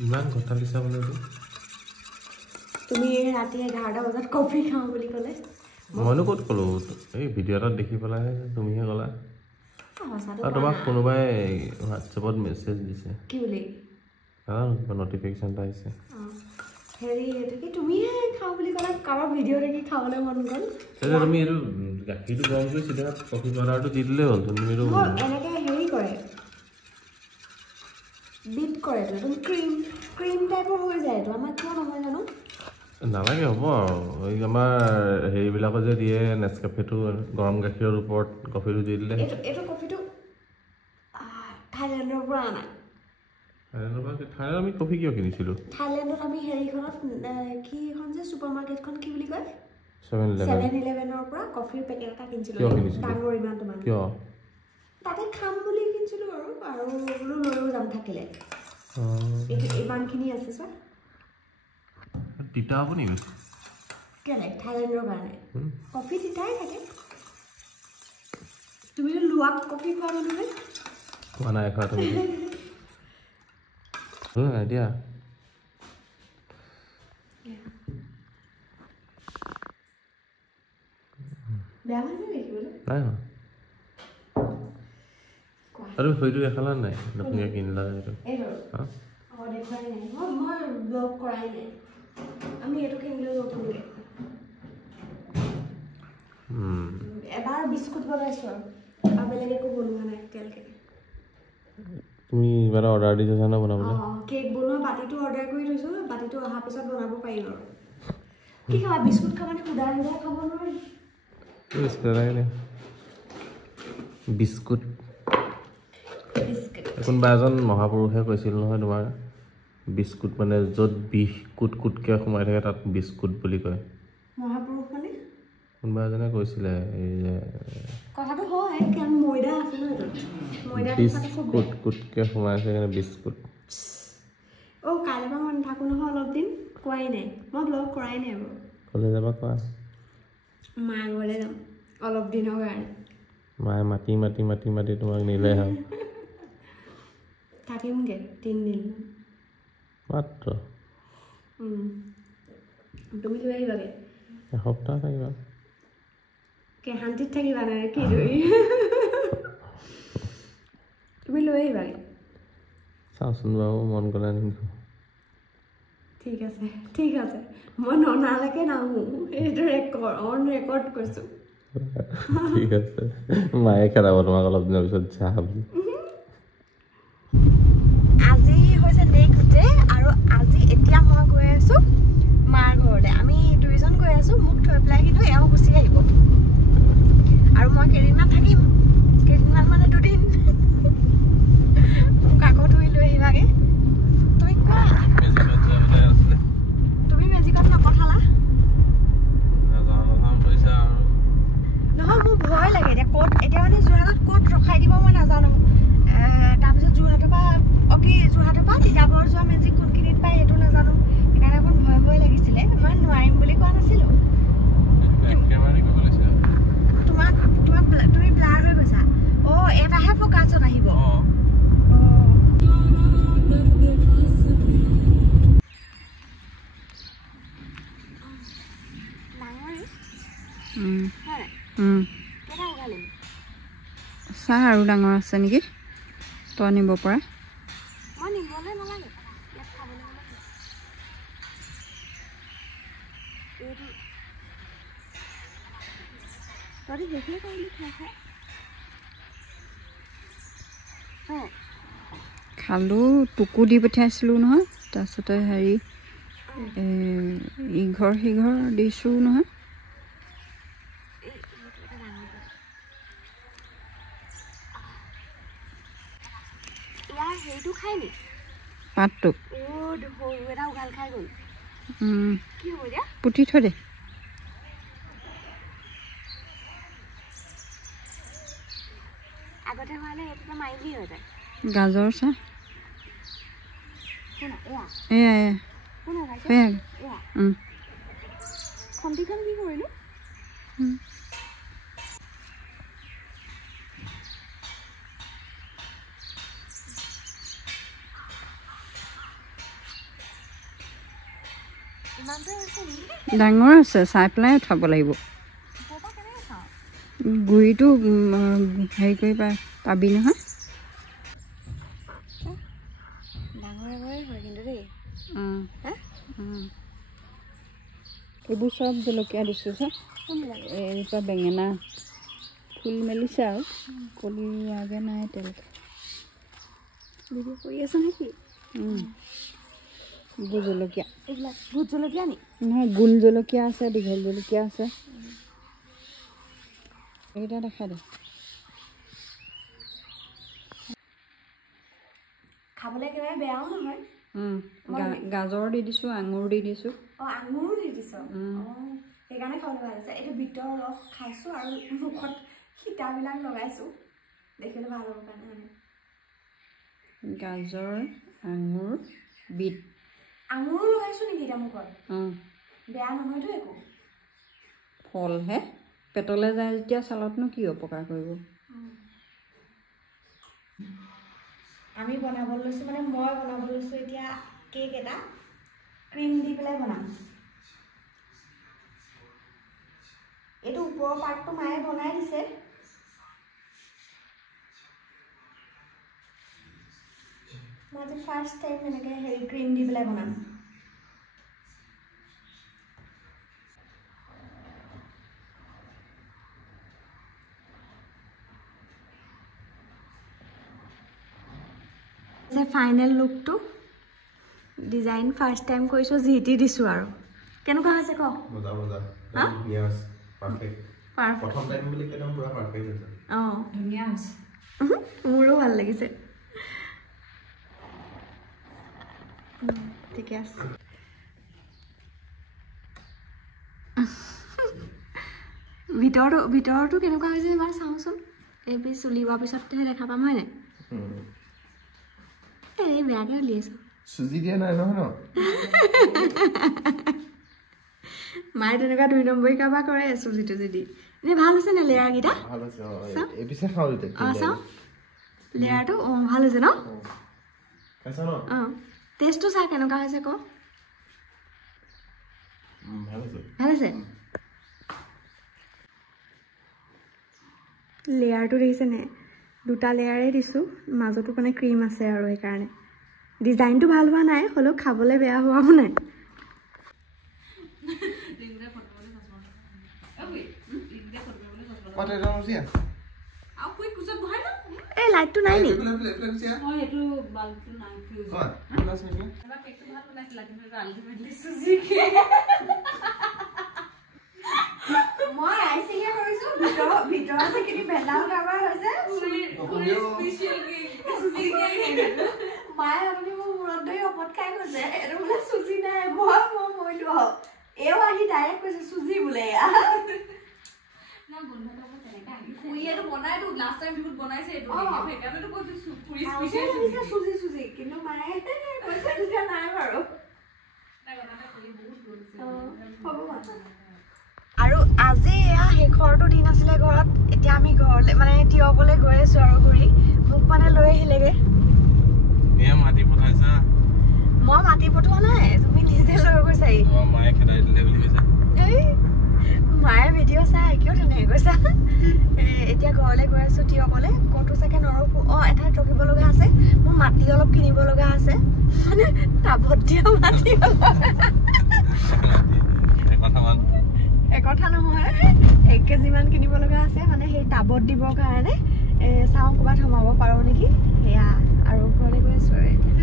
ইমান কথা দিছা বোলে তুমি ৰাতি 11টা বজাত কফি খাওঁ বুলি ক'লে মইনো ক'ত ক'লো এই ভিডিঅ' এটাত দেখি পেলাই তুমিহে ক'লা আৰু তোমাক কোনোবাই হোৱাটছএপত মেছেজ দিছে কি বুলি কিবা নটিফিকেশ্যন এটা আহিছে হেৰি এইটো কি তুমিহে খাওঁ বুলি ক'লা কাৰোবাৰ ভিডিঅ' দেখি খাবলৈ মন গ'ল তেতিয়া তুমি এইটো গাখীৰটো গৰম কৰি চিধা কফি পাউডাৰটো দি দিলেই হ'ল তুমি এইটো এনেকৈ হেৰি কৰে বিট কৰে একদম ক্ৰীম টাইপৰ হৈ যায় এইটো আমাৰ কিয় নহয় জানো নালাগে হ'ব আৰু এই আমাৰ হেৰিবিলাকত যে দিয়ে নেচকেফেটো গৰম গাখীৰৰ ওপৰত কফিটো দি দিলে এইটো কফিটো থাইলেণ্ডৰ পৰা আনা থাইলেণ্ডত আমি কফি কিয় কিনিছিলোঁ থাইলেণ্ডত আমি হেৰিখনত কিখন যে ছুপাৰ মাৰ্কেটখন কি বুলি কয় 7-11ৰ পৰা কফিৰ পেকেট এটা কিনিছিলোঁ ডাঙৰ ইমানটো কিয় তাতে খাম বুলি কিনিছিলোঁ আৰু বোলো লৈও যাম থাকিলে ইমানখিনি আছে ছাৰ তিতা হ'ব নেকি কেলে থাইলেণ্ডৰ কাৰণে কফি তিতাই থাকে তুমিতো লুৱাক কফি খোৱা মানুহে খোৱা নাই খোৱা তুমি নাই দিয়া বেয়া মানুহে দেখিবলৈ নাই আৰু হয়তো দেখালা নাই নতুনকৈ কিনিলা এইটো দেখুৱাই নাই মই ব্লগ কৰাই নাই আমি এইটো কিনিলোঁ নতুনকৈ এবাৰ বিস্কুট বনাইছোঁ আৰু বেলেগ একো বনোৱা নাই এতিয়ালৈকে তুমি কিবা অৰ্ডাৰ দি থৈছা ন বনাবলৈ কেক বনোৱা বাতিটো অৰ্ডাৰ কৰি থৈছোঁ বাতিটো অহাৰ পিছত বনাব পাৰিম আৰু কি খাবা বিস্কুট খাবা নে সুদা সুদা খাব নোৱাৰি বিস্কুট কোনোবা এজন মহাপুৰুষে কৈছিল নহয় তোমাৰ বিস্কুট মানে য'ত বিষ কুট কুটকৈ সোমাই থাকে তাত বিস্কুট বুলি কয় মহাপুৰুষ মানে কোনোবা এজনে কৈছিলে এই যে কথাটো হয় কাৰণ ময়দা আছে ন ময়দা কুট কুটকৈ সোমাই আছে কাৰণে বিস্কুট কাইলৈ পৰা মই নাথাকোঁ নহয় অলপ দিন কোৱাই নাই মই ব্লগ কৰাই নাই বাৰু ক'লৈ যাবা কোৱা মাৰ ঘৰলৈ যাম অলপ দিনৰ কাৰণে মায়ে মাতি মাতি মাতি মাতি তোমাক নিলে হয় থাকিমগৈ 3 দিন মাত্ৰ তুমি লৈ আহিবাগৈ এসপ্তাহ থাকিবা শান্তিত থাকিবা নাই কি তুমি লৈ আহিবাগৈ চাওঁচোন বাৰু মন গ'লে নিদিওঁ ঠিক আছে মই ননালৈকে নাহোঁ এইটো অন ৰেকৰ্ড কৈছোঁ ঠিক আছে মায়ে খেলাব তোমাক অলপ দিনৰ পিছত চাহ বুলি আজি হৈছে নেক্সট ডে আৰু আজি এতিয়া মই গৈ আছোঁ মাৰ ঘৰলৈ আমি 2জন গৈ আছোঁ মোক থৈ পেলাই কিন্তু এওঁ গুচি আহিব আৰু মই কেইদিনমান থাকিম কেইদিনমান মানে 2 দিন মোক আকৌ ধুই লৈ আহিবাগৈ তুমি কোৱা তুমি মেজিকত নপঠালা নহয় মোৰ ভয় লাগে এতিয়া মানে যোৰহাটত ক'ত ৰখাই দিব মই নাজানো তাৰপিছত যোৰহাটৰ পৰা তিতাবৰ যোৱা মেজিক কোনখিনিত পায় সেইটো নাজানো সেইকাৰণে অকণ ভয় লাগিছিলে মই নোৱাৰিম বুলি কোৱা নাছিলোঁ তুমি ব্লাৰ হৈ গৈছা এটাহে ফ'কাছত আহিব চাহ আৰু ডাঙৰ আছে নেকি তই নিব পৰা খালোঁ টুকু দি পঠিয়াইছিলোঁ নহয় তাৰপিছতে হেৰি ইঘৰ সিঘৰ দিছোঁ নহয় পাতটো পুতি থৈ দে গাজৰ চাহ এয়া ডাঙৰ আছে চাই পেলাই উঠাব লাগিব গুৰিটো হেৰি কৰি পাবি নহয় এইবোৰ চব জলকীয়া দিছোঁ এইজোপা বেঙেনা ফুল মেলিছে আৰু কলি আগে নাই এতিয়ালৈকে কৰি আছে নেকি ভোট জলকীয়া এইবিলাক ভোট জলকীয়া নি নহয় গোল জলকীয়া আছে দীঘল জলকীয়া আছে এইকেইটা দেখা দে খাবলৈ একেবাৰে বেয়াও নহয় গাজৰ দি দিছোঁ আঙুৰ দি দিছোঁ আঙুৰো দি দিছ সেইকাৰণে খাবলৈ ভাল হৈছে এইটো বিটৰ ৰস খাইছোঁ আৰু মুখত সীতাবিলাক লগাইছোঁ দেখিলে ভাল হ'ব কাৰণে গাজৰ আঙুৰ বিট আঙুৰো লগাইছোঁ নেকি এতিয়া মুখত বেয়া নহয়তো একো ফলহে পেটলৈ যায় যেতিয়া ছালতনো কি অপকাৰ কৰিব আমি বনাব লৈছোঁ মানে মই বনাব লৈছোঁ এতিয়া কেক এটা ক্ৰীম দি পেলাই বনাম এইটো ওপৰৰ পাৰ্টটো মায়ে বনাই দিছে মই আজি ফাৰ্ষ্ট টাইম এনেকৈ হেৰি ক্ৰীম দি পেলাই বনাম ফাইনেল লুকটো ডিজাইন ফাৰ্ষ্ট টাইম কৰিছোঁ জিটি দিছোঁ আৰু কেনেকুৱা হৈছে ক মজা মজা ধুনীয়া আছে পাৰফেক্ট প্ৰথম টাইম বুলি একদম পুৰা পাৰফেক্ট হৈছে ধুনীয়া হৈছে মোৰো ভাল লাগিছে ঠিকে আছে ভিতৰটো কেনেকুৱা হৈছে এবাৰ চাওঁচোন এই পিছ উলিওৱাৰ পিছতহে দেখা পাম হয় নাই এই বেয়াকৈ উলিয়াইছোঁ চুজি দিয়া নাই নহয় ন মায়ে তেনেকুৱা 2 নম্বৰী কাৰোবাৰ কৰে চুজিটো যদি এনেই ভাল হৈছে নে লেয়াৰকেইটা ভাল হৈছে এই পিছে খাওঁ চাওঁ লেয়াৰটো ভাল হৈছে ন টেষ্টটো চা কেনেকুৱা হৈছে ক ভাল হৈছে লেয়াৰটো দেখিছেনে 2টা লেয়াৰে দিছোঁ মাজতো মানে ক্ৰীম আছে আৰু সেইকাৰণে ডিজাইনটো ভাল হোৱা নাই হ'লেও খাবলৈ বেয়া হোৱাও নাই এই লাইটটো নাই নি মই আইচিঙে কৰিছোঁ ভিতৰত কিন্তু ভেজাল কাৰোবাৰ হৈছে মায়ে আপুনি মোৰ মূৰত ধৰি অপত খাই কৈছে এইটো বোলে চুজি নাই মই মৰিলো এও আহি ডাইৰেক্ট কৈছে চুজি বোলে চুজি কিন্তু মায়ে কৈছে নাই বাৰু আৰু আজি এয়া শেষৰটো দিন আছিলে ঘৰত এতিয়া আমি ঘৰলৈ মানে তিয়বলৈ গৈ আছো আৰু ঘূৰি মোক মানে লৈ আহিলেগে মই মাতি পঠোৱা নাই তুমি নিজে লৈ গৈছা মায়ে ভিডিঅ' চাই কিয় তেনেকৈ কৈছা এতিয়া ঘৰলৈ গৈ আছো তিয়বলৈ ক'তো চাগে নৰখো এঠাইত ৰখিব লগা আছে মোৰ মাটি অলপ কিনিব লগা আছে মানে টাবত দিয়া মাটি একথা নহয় 1 কেজিমান কিনিব লগা আছে মানে সেই টাবত দিবৰ কাৰণে চাওঁ ক'ৰবাত সোমাব পাৰোঁ নেকি সেয়া আৰু ঘৰলৈ গৈ আছোঁ আৰু এতিয়া